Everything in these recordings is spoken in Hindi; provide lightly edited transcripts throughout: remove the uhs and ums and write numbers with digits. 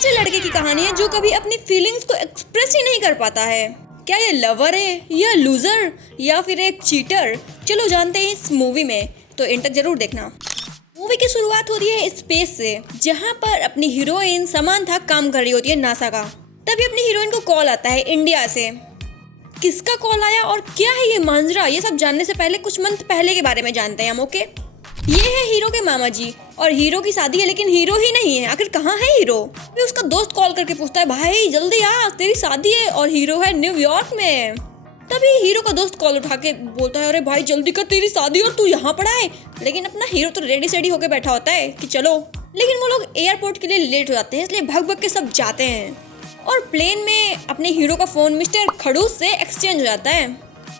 ऐसे लड़के की कहानी है जो कभी अपनी फीलिंग्स को एक्सप्रेस ही नहीं कर पाता है। क्या ये लवर है या लूजर या फिर एक चीटर? चलो जानते हैं इस मूवी में, तो एंड तक जरूर देखना। मूवी की शुरुआत होती है स्पेस से, जहाँ पर अपनी हीरोइन समांथा काम कर रही होती है नासा का। तभी अपनी हीरोइन को कॉल आता है इंडिया से। किसका कॉल आया और क्या है ये मांजरा, ये सब जानने से पहले कुछ मंथ पहले के बारे में जानते हैं हम। ओके, ये है हीरो के मामा जी और हीरो की शादी है, लेकिन हीरो ही नहीं है। आखिर कहाँ है हीरो? फिर उसका दोस्त कॉल करके पूछता है, भाई जल्दी आ, तेरी शादी है। और हीरो है न्यूयॉर्क में। तभी हीरो का दोस्त कॉल उठा के बोलता है, अरे भाई जल्दी कर, तेरी शादी और तू यहाँ पड़ा है। लेकिन अपना हीरो तो रेडी सेडी होके बैठा होता है कि चलो। लेकिन वो लोग एयरपोर्ट के लिए लेट हो जाते हैं, इसलिए भाग भाग के सब जाते हैं। और प्लेन में अपने हीरो का फोन मिस्टर खड़ूस से एक्सचेंज हो जाता है।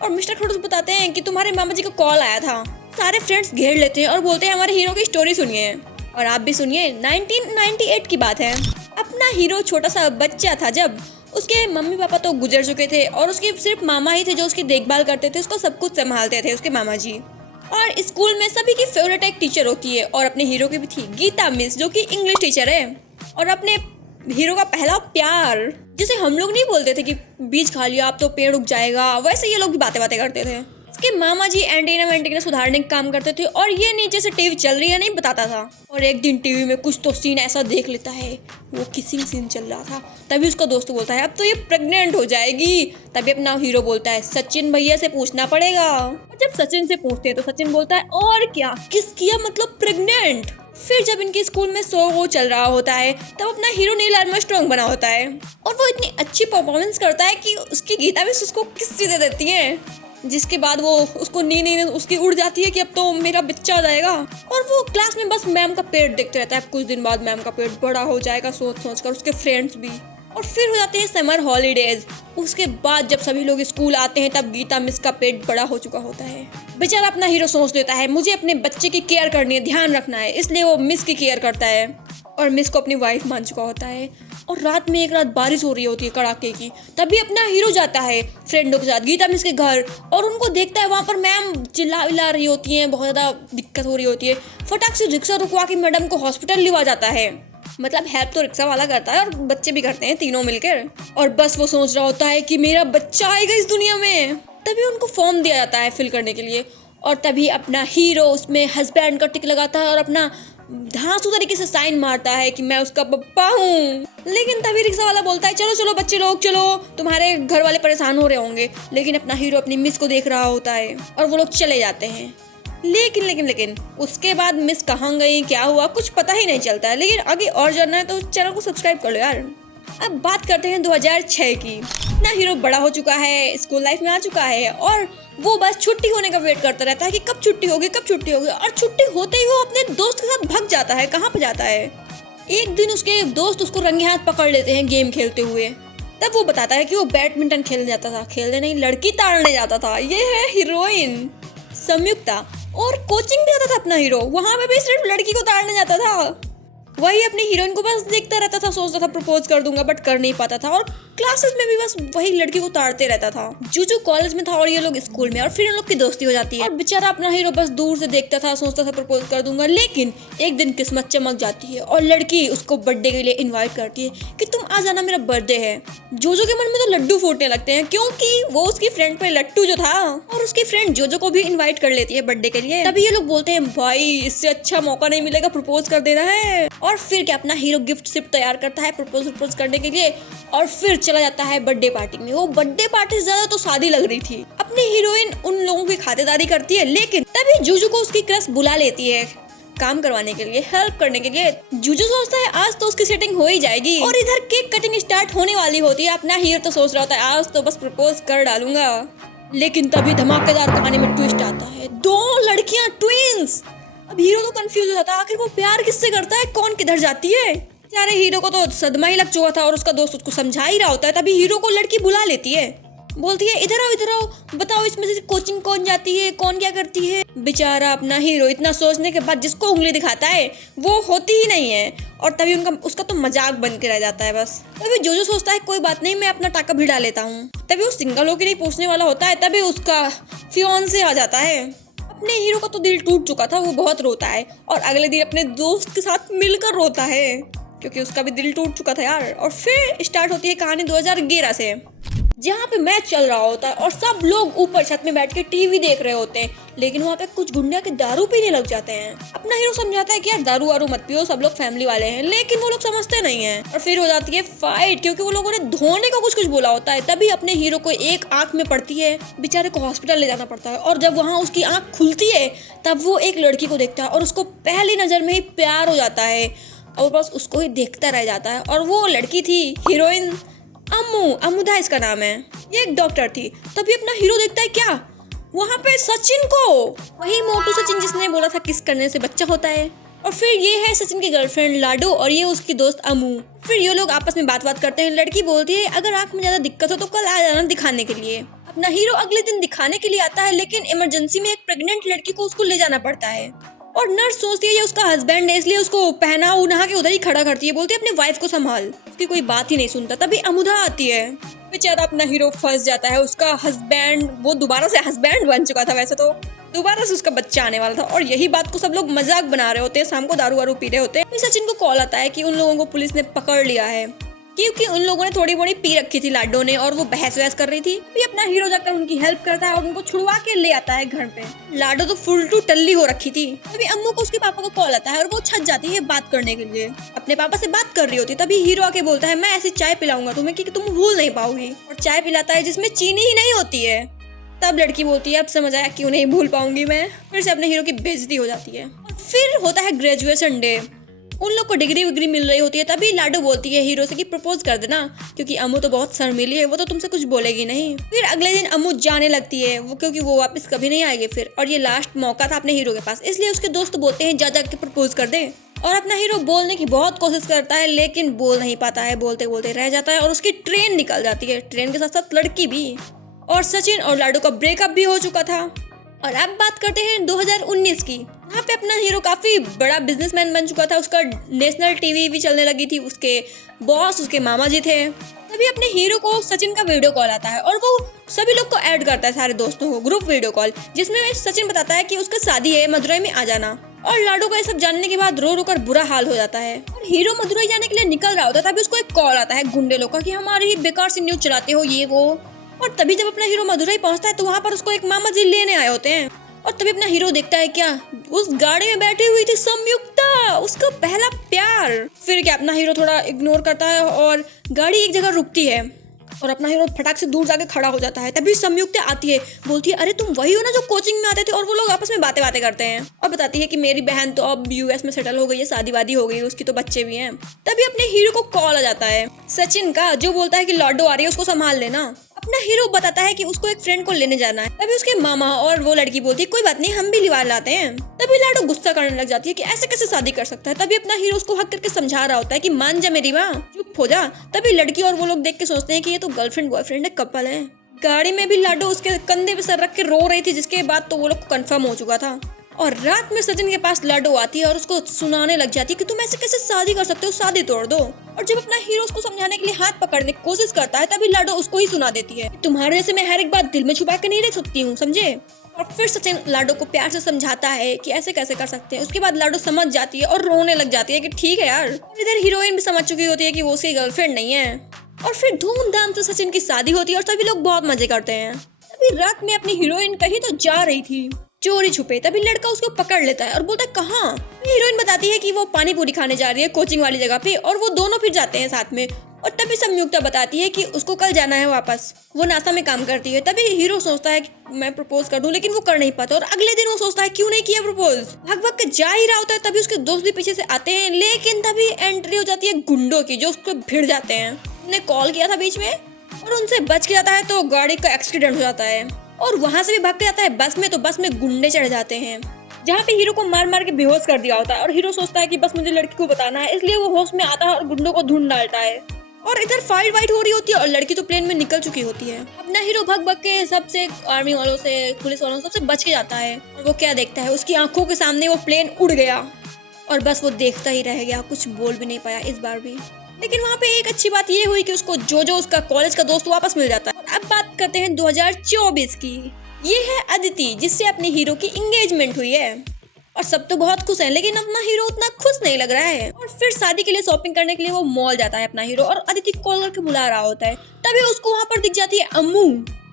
और मिस्टर खड़ूस बताते हैं कि तुम्हारे मामा जी का कॉल आया था। सारे फ्रेंड्स घेर लेते हैं और बोलते हैं हमारे हीरो की स्टोरी सुनिए और आप भी सुनिए। 1998 की बात है। अपना हीरो छोटा सा बच्चा था जब उसके मम्मी पापा तो गुजर चुके थे और उसके सिर्फ मामा ही थे जो उसकी देखभाल करते थे, उसको सब कुछ संभालते थे, उसके मामा जी। और स्कूल में सभी की फेवरेट एक टीचर होती है और अपने हीरो की भी थी, गीता मिस, जो कि इंग्लिश टीचर है। और अपने हीरो का पहला प्यार, जिसे हम लोग नहीं बोलते थे कि बीज खा लिया आप तो पेड़ उग जाएगा, वैसे ये लोग भी बातें करते थे। इसके मामा जी एंटीना सुधारने का काम करते थे और ये नीचे से टीवी चल रही है नहीं बताता था। और एक दिन टीवी में कुछ तो सीन ऐसा देख लेता है, वो किसिंग सीन चल रहा था। तभी उसका दोस्त बोलता है अब तो ये प्रेग्नेंट हो जाएगी। तभी अपना हीरो बोलता है सचिन भैया से पूछना पड़ेगा। और जब सचिन से पूछते हैं तो सचिन बोलता है और क्या, किस किया मतलब प्रेग्नेंट। फिर जब इनके स्कूल में शो चल रहा होता है तब अपना हीरो नील आर्मस्ट्रांग बना होता है और वो इतनी अच्छी परफॉर्मेंस करता है कि उसकी गीता भी उसको किस चीज़ें देती है, जिसके बाद वो उसको नींद उसकी उड़ जाती है कि अब तो मेरा बच्चा आ जाएगा। और वो क्लास में बस मैम का पेट देखते रहता है। कुछ दिन बाद मैम का पेट बड़ा हो जाएगा सोच कर, उसके फ्रेंड्स भी। और फिर हो जाते हैं समर हॉलीडेज। उसके बाद जब सभी लोग स्कूल आते हैं तब गीता मिस का पेट बड़ा हो चुका होता है। बेचारा अपना हीरो सोच लेता है मुझे अपने बच्चे की केयर करनी है, ध्यान रखना है, इसलिए वो मिस की केयर करता है और मिस को अपनी वाइफ मान चुका होता है। और रात में एक रात बारिश हो रही होती है कड़ाके की। तभी अपना हीरो जाता है फ्रेंडों के साथ गीता मिस के घर और उनको देखता है वहाँ पर मैम चिल्ला रही होती हैं, बहुत ज़्यादा दिक्कत हो रही होती है। फटाक से रिक्शा रुकवा के मैडम को हॉस्पिटल लिवा जाता है। मतलब हेल्प तो रिक्शा वाला करता है और बच्चे भी करते हैं, तीनों मिलकर। और बस वो सोच रहा होता है कि मेरा बच्चा आएगा इस दुनिया में। तभी उनको फॉर्म दिया जाता है फिल करने के लिए और तभी अपना हीरो उसमें हस्बैंड का टिक लगाता है और अपना धांसू तरीके से साइन मारता है कि मैं उसका पप्पा हूँ। लेकिन तभी रिक्शा वाला बोलता है चलो चलो बच्चे लोग चलो, तुम्हारे घर वाले परेशान हो रहे होंगे। लेकिन अपना हीरो अपनी मिस को देख रहा होता है और वो लोग चले जाते हैं। लेकिन उसके बाद मिस कहाँ गई, क्या हुआ, कुछ पता ही नहीं चलता है। लेकिन आगे और जानना है तो चैनल को सब्सक्राइब कर लो यार। अब बात करते हैं 2006 की। अपना हीरो बड़ा हो चुका है, स्कूल लाइफ में आ चुका है और वो बस छुट्टी होने का वेट करता रहता है कि कब छुट्टी होगी कब छुट्टी होगी। और छुट्टी होते ही वो अपने दोस्त के साथ भाग जाता है। कहाँ पे जाता है? एक दिन उसके दोस्त उसको रंगे हाथ पकड़ लेते हैं गेम खेलते हुए। तब वो बताता है कि वो बैडमिंटन खेलने जाता था, खेलने नहीं लड़की ताड़ने जाता था। ये है हीरोइन संयुक्ता। और कोचिंग भी जाता था अपना हीरो, वहाँ पे भी सिर्फ लड़की को ताड़ने जाता था। वही अपनी हीरोइन को बस देखता रहता था, सोचता था प्रपोज कर दूंगा बट कर नहीं पाता था। और क्लासेस में भी बस वही लड़की को ताड़ते रहता था। जूजू कॉलेज में था और ये लोग स्कूल में, और फिर इन लोग की दोस्ती हो जाती है। और बेचारा अपना हीरो बस दूर से देखता था, सोचता था प्रपोज कर दूंगा। लेकिन एक दिन किस्मत चमक जाती है और लड़की उसको बर्थडे के लिए इन्वाइट करती है कि तुम आ जाना, मेरा बर्थडे है। जोजो के मन में तो लड्डू फूटने लगते हैं क्योंकि वो उसकी फ्रेंड पे लट्टू जो था और उसकी फ्रेंड जोजो को भी इन्वाइट कर लेती है बर्थडे के लिए। तभी ये लोग बोलते हैं भाई इससे अच्छा मौका नहीं मिलेगा, प्रपोज कर देना है। और फिर क्या अपना हीरो गिफ्ट सिर्फ तैयार करता है प्रपोज करने के लिए और फिर चला जाता है बर्थडे पार्टी में। वो बर्थडे पार्टी से ज्यादा तो शादी लग रही थी। अपनी हीरोइन उन लोगों की खातिरदारी करती है। लेकिन तभी जूजू को उसकी क्रश बुला लेती है काम करवाने के लिए, हेल्प करने के लिए। जूजू सोचता है आज तो उसकी सेटिंग हो ही जाएगी और इधर केक कटिंग स्टार्ट होने वाली होती है। अपना हीरो तो सोच रहा होता है आज तो बस प्रपोज कर डालूंगा। लेकिन तभी धमाकेदार कहानी में ट्विस्ट आता है, 2 लड़कियां ट्विंस। अब हीरो तो कंफ्यूज हो जाता है, आखिर वो प्यार किससे करता है, कौन किधर जाती है। बेचारे हीरो को तो सदमा ही लग चुका था और उसका दोस्त उसको समझा ही रहा होता है। तभी हीरो को लड़की बुला लेती है, बोलती है इधर आओ बताओ इसमें से कोचिंग कौन जाती है, कौन क्या करती है। बेचारा अपना हीरो इतना सोचने के बाद जिसको उंगली दिखाता है वो होती ही नहीं है और तभी उसका तो मजाक बन के रह जाता है बस। तभी जो सोचता है कोई बात नहीं, मैं अपना टाका भिड़ा लेता हूँ। तभी वो सिंगल होकर नहीं पूछने वाला होता है, तभी उसका फियांसे आ जाता है। अपने हीरो का तो दिल टूट चुका था, वो बहुत रोता है और अगले दिन अपने दोस्त के साथ मिलकर रोता है। क्योंकि उसका भी दिल टूट चुका था यार। और फिर स्टार्ट होती है कहानी 2011 से, जहाँ पे मैच चल रहा होता है और सब लोग ऊपर छत में बैठ के टीवी देख रहे होते हैं, लेकिन वहाँ पे कुछ गुंडा के दारू पीने लग जाते हैं। अपना हीरो समझाता है कि यार दारू वारू मत पियो, सब लोग फैमिली वाले हैं, लेकिन वो लोग समझते नहीं हैं। और फिर हो जाती है फाइट, क्योंकि वो लोगों ने धोने को कुछ बोला होता है। तभी अपने हीरो को एक आंख में पड़ती है, बेचारे को हॉस्पिटल ले जाना पड़ता है। और जब वहाँ उसकी आंख खुलती है तब वो एक लड़की को देखता है और उसको पहली नजर में ही प्यार हो जाता है और बस उसको ही देखता रह जाता है। और वो लड़की थी हीरोइन अमुदा इसका नाम है। ये एक डॉक्टर थी। तभी अपना हीरो देखता है क्या वहाँ पे सचिन को, वही मोटू सचिन जिसने बोला था किस करने से बच्चा होता है। और फिर ये है सचिन की गर्लफ्रेंड लाडो और ये उसकी दोस्त अमू। फिर ये लोग आपस में बात करते हैं। लड़की बोलती है अगर आँख में ज्यादा दिक्कत हो तो कल आ जाना दिखाने के लिए। अपना हीरो अगले दिन दिखाने के लिए आता है, लेकिन इमरजेंसी में एक प्रेग्नेंट लड़की को उसको ले जाना पड़ता है। और नर्स सोचती है ये उसका हस्बैंड है, इसलिए उसको पहना उन्हा के उधर ही खड़ा करती है। बोलती है अपनी वाइफ को संभाल, उसकी कोई बात ही नहीं सुनता। तभी अमुदा आती है। बेचारा अपना हीरो फंस जाता है। उसका हस्बैंड, वो दोबारा से हस्बैंड बन चुका था, वैसे तो दोबारा से उसका बच्चा आने वाला था। और यही बात को सब लोग मजाक बना रहे होते हैं, शाम को दारू वारू पी रहे होते हैं। सचिन को कॉल आता है कि उन लोगों को पुलिस ने पकड़ लिया है, क्योंकि उन लोगों ने थोड़ी मोड़ी पी रखी थी लाडो ने, और वो बहस वहस कर रही थी। भी अपना हीरो जाकर उनकी हेल्प करता है और उनको छुड़वा के ले आता है घर पे। लाडो तो फुल टू टल्ली हो रखी थी। तभी अम्मू को उसके पापा को कॉल आता है और वो छत जाती है बात करने के लिए। अपने पापा से बात कर रही होती। तभी हीरो आके बोलता है मैं ऐसी चाय पिलाऊंगा तुम्हें कि तुम भूल नहीं पाओगी। और चाय पिलाता है जिसमें चीनी ही नहीं होती है। तब लड़की बोलती है अब समझ आया क्यों नहीं भूल पाऊंगी मैं। फिर से अपने हीरो की बेइज्जती हो जाती है। और फिर होता है ग्रेजुएशन डे। उन लोग को डिग्री विग्री मिल रही होती है। तभी लाडो बोलती है हीरो से कि प्रपोज कर देना, क्योंकि अम्मू तो बहुत शर्मीली है, वो तो तुमसे कुछ बोलेगी नहीं। फिर अगले दिन अम्मू जाने लगती है वो, क्योंकि वो वापस कभी नहीं आएगी फिर। और ये लास्ट मौका था अपने हीरो के पास, इसलिए उसके दोस्त बोलते हैं जा के प्रपोज कर दे। और अपना हीरो बोलने की बहुत कोशिश करता है, लेकिन बोल नहीं पाता है, बोलते बोलते रह जाता है और उसकी ट्रेन निकल जाती है। ट्रेन के साथ साथ लड़की भी। और सचिन और लाडो का ब्रेकअप भी हो चुका था। और अब बात करते हैं 2019 की। यहाँ पे अपना हीरो काफी बड़ा बिजनेसमैन बन चुका था। उसका नेशनल टीवी भी चलने लगी थी। उसके बॉस उसके मामा जी थे। तभी अपने हीरो को सचिन का वीडियो कॉल आता है और वो सभी लोग को ऐड करता है, सारे दोस्तों को, ग्रुप वीडियो कॉल, जिसमें सचिन बताता है कि उसका शादी है, मदुरई में आ जाना। और लाडो का ये सब जानने के बाद रो रो कर बुरा हाल हो जाता है। और हीरो मदुरई जाने के लिए निकल रहा होता है। तभी उसको एक कॉल आता है गुंडे लोग का कि हमारी ही बेकार सी न्यूज चलाते हो ये वो। और तभी जब अपना हीरो मदुरई पहुंचता है तो वहाँ पर उसको एक मामा जी लेने आए होते हैं। और तभी अपना हीरो देखता है क्या उस गाड़ी में बैठी हुई थी संयुक्ता, उसका पहला प्यार। फिर क्या अपना हीरो थोड़ा इग्नोर करता है और गाड़ी एक जगह रुकती है और अपना हीरो फटाक से दूर जाके खड़ा हो जाता है। तभी संयुक्ता आती है, बोलती है अरे तुम वही हो ना जो कोचिंग में आते थे। और वो लोग आपस में बातें करते हैं और बताती है कि मेरी बहन तो अब यूएस में सेटल हो गई है, शादी वादी हो गई, उसकी तो बच्चे भी हैं। तभी अपने हीरो को कॉल आ जाता है सचिन का, जो बोलता है कि लाडो आ रही है, उसको संभाल लेना। अपना हीरो बताता है कि उसको एक फ्रेंड को लेने जाना है। तभी उसके मामा और वो लड़की बोलती है कोई बात नहीं, हम भी लिवा लाते हैं। तभी लाडो गुस्सा करने लग जाती है कि ऐसे कैसे शादी कर सकता है। तभी अपना हीरो उसको हक करके समझा रहा होता है कि मान जा मेरी माँ, चुप हो जा। तभी लड़की और वो लोग देख के सोचते हैं कि ये तो गर्लफ्रेंड बॉयफ्रेंड है, कपल है। गाड़ी में भी लाडो उसके कंधे पे सर रख के रो रही थी, जिसके बाद तो वो लोग को कंफर्म हो चुका था। और रात में सचिन के पास लाडो आती है और उसको सुनाने लग जाती है कि तुम ऐसे कैसे शादी कर सकते हो, शादी तोड़ दो। और जब अपना हीरो उसको समझाने के लिए हाथ पकड़ने की कोशिश करता है तभी लाडो उसको ही सुना देती है, तुम्हारे जैसे मैं हर एक बात दिल में छुपा के नहीं रख सकती हूँ, समझे। और फिर सचिन लाडो को प्यार से समझाता है कि ऐसे कैसे कर सकते हैं। उसके बाद लाडो समझ जाती है और रोने लग जाती है कि ठीक है यार। इधर हीरोइन भी समझ चुकी होती है कि वो उसकी गर्लफ्रेंड नहीं है। और फिर धूमधाम से सचिन की शादी होती है और सभी लोग बहुत मजे करते हैं। तभी रात में अपनी हीरोइन कहीं तो जा रही थी चोरी छुपे। तभी लड़का उसको पकड़ लेता है और बोलता है कहाँ। हीरोइन बताती है कि वो पानी पूरी खाने जा रही है कोचिंग वाली जगह पे, और वो दोनों फिर जाते हैं साथ में। और तभी संयुक्ता बताती है कि उसको कल जाना है वापस, वो नासा में काम करती है। तभी हीरो सोचता है कि मैं प्रपोज कर दूं, लेकिन वो कर नहीं पाता। और अगले दिन वो सोचता है क्यों नहीं किया प्रपोज, भाग के जा ही रहा होता है। तभी उसके दोस्त भी पीछे से आते हैं, लेकिन तभी एंट्री हो जाती है गुंडों की, जो उसको भिड़ जाते हैं। उन्हें कॉल किया था बीच में और उनसे बच के जाता है तो गाड़ी का एक्सीडेंट हो जाता है और वहां से भी भाग के जाता है बस में। तो बस में गुंडे चढ़ जाते हैं, जहाँ पे हीरो को मार के बेहोश कर दिया होता है। और हीरो सोचता है कि बस मुझे लड़की को बताना है, इसलिए वो होश में आता है और गुंडों को ढूंढ डालता है। और इधर फाइट वाइट हो रही होती है और लड़की तो प्लेन में निकल चुकी होती है। अपना हीरो भाग के सबसे, आर्मी वालों से, पुलिस वालों से, सबसे बच के जाता है। और वो क्या देखता है, उसकी आंखों के सामने वो प्लेन उड़ गया और बस वो देखता ही रह गया, कुछ बोल भी नहीं पाया इस बार भी। लेकिन वहाँ पे एक अच्छी बात ये हुई कि उसको जो उसका कॉलेज का दोस्त वापस मिल जाता है। अब बात करते हैं 2024 की। ये है अदिति, जिससे अपने हीरो की एंगेजमेंट हुई है। और सब तो बहुत खुश हैं, लेकिन अपना हीरो उतना खुश नहीं लग रहा है। और फिर शादी के लिए शॉपिंग करने के लिए वो मॉल जाता है अपना हीरो, और अदिति कॉल करके बुला रहा होता है। तभी उसको वहाँ पर दिख जाती है अम्मू,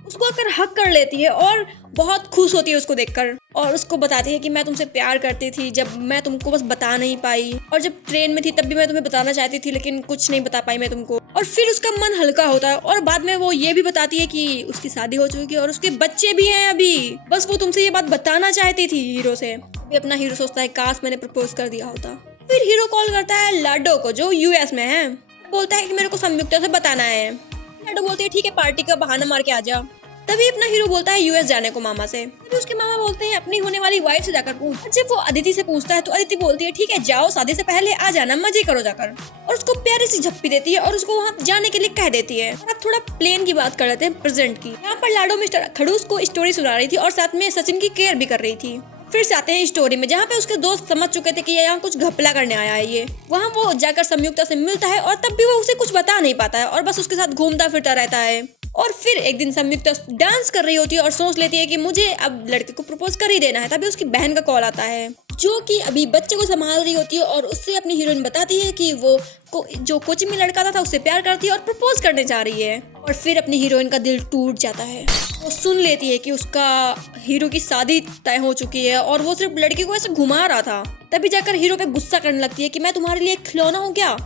उसको आकर हक कर लेती है और बहुत खुश होती है उसको देखकर, और उसको बताती है कि मैं तुमसे प्यार करती थी, जब मैं तुमको बस बता नहीं पाई, और जब ट्रेन में थी तब भी मैं तुम्हें बताना चाहती थी, लेकिन कुछ नहीं बता पाई मैं तुमको। और फिर उसका मन हल्का होता है, और बाद में वो ये भी बताती है कि उसकी शादी हो चुकी है और उसके बच्चे भी हैं अभी, बस वो तुमसे ये बात बताना चाहती थी हीरो से। अभी अपना हीरो सोचता है काश मैंने प्रपोज कर दिया होता। फिर हीरो कॉल करता है लाडो को, जो यूएस में है, बोलता है कि मेरे को संयुक्ता से बताना है। लाडो बोलती है ठीक है, पार्टी का बहाना मार के आ जा। तभी अपना हीरो बोलता है यूएस जाने को मामा से। तभी उसके मामा बोलते हैं अपनी होने वाली वाइफ से जाकर पूछ। जब वो अदिति से पूछता है तो अदिति बोलती है ठीक है जाओ, शादी से पहले आ जाना, मजे करो जाकर, और उसको प्यारी सी झप्पी देती है और उसको वहाँ जाने के लिए कह देती है। अब थोड़ा प्लेन की बात कर लेते हैं, प्रेजेंट की। यहाँ पर लाडो मिस्टर खड़ूस को स्टोरी सुना रही थी और साथ में सचिन की केयर भी कर रही थी। फिर से आते हैं स्टोरी में, जहाँ पे उसके दोस्त समझ चुके थे कि ये यहाँ कुछ घपला करने आया है ये। वहाँ वो जाकर संयुक्ता से मिलता है और तब भी वो उसे कुछ बता नहीं पाता है और बस उसके साथ घूमता फिरता रहता है। और फिर एक दिन संयुक्ता डांस कर रही होती है और सोच लेती है कि मुझे अब लड़के को प्रपोज कर ही देना है। तभी उसकी बहन का कॉल आता है, जो कि अभी बच्चे को संभाल रही होती है, और उससे अपनी हीरोइन बताती है कि वो जो कोचिंग में लड़का था उससे प्यार करती है और प्रपोज करने जा रही है। और फिर अपनी हीरोइन का दिल टूट जाता है। वो सुन लेती है कि उसका हीरो की शादी तय हो चुकी है और वो सिर्फ लड़की को ऐसे घुमा रहा था। तभी जाकर हीरो पे गुस्सा करने लगती है कि मैं तुम्हारे लिए खिलौना हूँ क्या।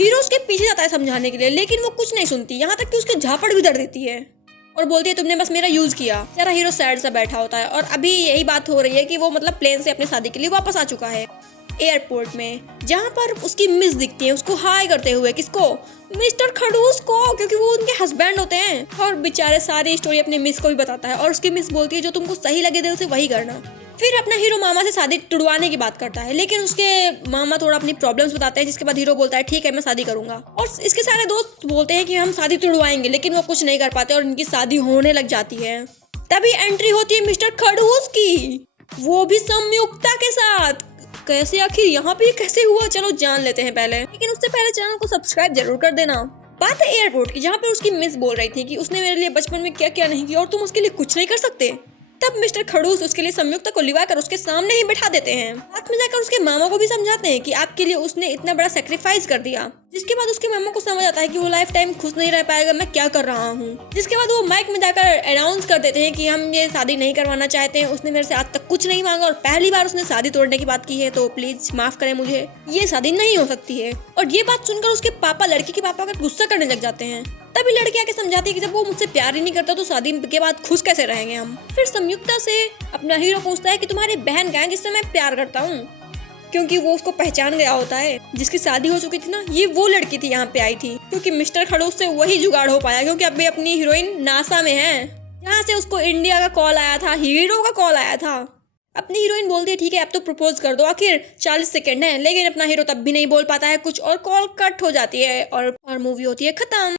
हीरो उसके पीछे जाता है समझाने के लिए, लेकिन वो कुछ नहीं सुनती, यहाँ तक कि उसके झापड़ भी दर देती है और बोलती है तुमने बस मेरा यूज किया। तेरा हीरो सैड सा बैठा होता है और अभी यही बात हो रही है कि वो मतलब प्लेन से अपनी शादी के लिए वापस आ चुका है एयरपोर्ट में, जहाँ पर उसकी मिस दिखती है उसको हाय करते हुए। किसको? मिस्टर खड़ूस को, क्योंकि वो उनके हस्बैंड होते हैं। और बेचारे सारी स्टोरी अपने मिस को भी बताता है और उसकी मिस बोलती है जो तुमको सही लगे दिल से वही करना। फिर अपना हीरो मामा से शादी तुड़वाने की बात करता है, लेकिन उसके मामा थोड़ा अपनी प्रॉब्लम्स बताते हैं, जिसके बाद हीरो बोलता है ठीक है मैं शादी करूंगा। और इसके सारे दोस्त बोलते हैं कि हम शादी तुड़वाएंगे, लेकिन वो कुछ नहीं कर पाते और इनकी शादी होने लग जाती है। तभी एंट्री होती है मिस्टर खड़ूस की, वो भी संयुक्ता के साथ। कैसे, आखिर यहाँ पे कैसे हुआ, चलो जान लेते हैं पहले, लेकिन उससे पहले चैनल को सब्सक्राइब जरूर कर देना। बात है एयरपोर्ट की, जहाँ पे उसकी मिस बोल रही थी कि उसने मेरे लिए बचपन में क्या क्या नहीं किया और तुम उसके लिए कुछ नहीं कर सकते। तब मिस्टर खड़ूस उसके लिए संयुक्ता को लिवाकर उसके सामने ही बिठा देते हैं। साथ में जाकर उसके मामा को भी समझाते हैं कि आपके लिए उसने इतना बड़ा सेक्रीफाइस कर दिया। जिसके बाद उसके मामा को समझ आता है कि वो लाइफ टाइम खुश नहीं रह पाएगा, मैं क्या कर रहा हूँ। जिसके बाद वो माइक में जाकर अनाउंस कर देते हैं कि हम ये शादी नहीं करवाना चाहते हैं। उसने मेरे से आज तक कुछ नहीं मांगा और पहली बार उसने शादी तोड़ने की बात की है, तो प्लीज माफ करें मुझे, ये शादी नहीं हो सकती है। और ये बात सुनकर उसके पापा लड़की के पापा का गुस्सा करने लग जाते हैं। तभी लड़की आके समझाती है कि जब वो मुझसे प्यार ही नहीं करता तो शादी के बाद खुश कैसे रहेंगे हम। फिर संयुक्ता से अपना हीरो पूछता है कि तुम्हारी बहन कहाँ है जिससे मैं प्यार करता हूँ, क्योंकि वो उसको पहचान गया होता है जिसकी शादी हो चुकी थी ना, ये वो लड़की थी यहाँ पे आई थी। क्योंकि मिस्टर खड़ूस से वही जुगाड़ हो पाया, क्योंकि अभी अपनी हीरोइन नासा में है, जहाँ से उसको इंडिया का कॉल आया था, हीरो का कॉल आया था। अपनी हीरोइन बोलती है ठीक है अब तो प्रपोज कर दो, आखिर 40 सेकंड है, लेकिन अपना हीरो तब भी नहीं बोल पाता है कुछ और कॉल कट हो जाती है और मूवी होती है खत्म।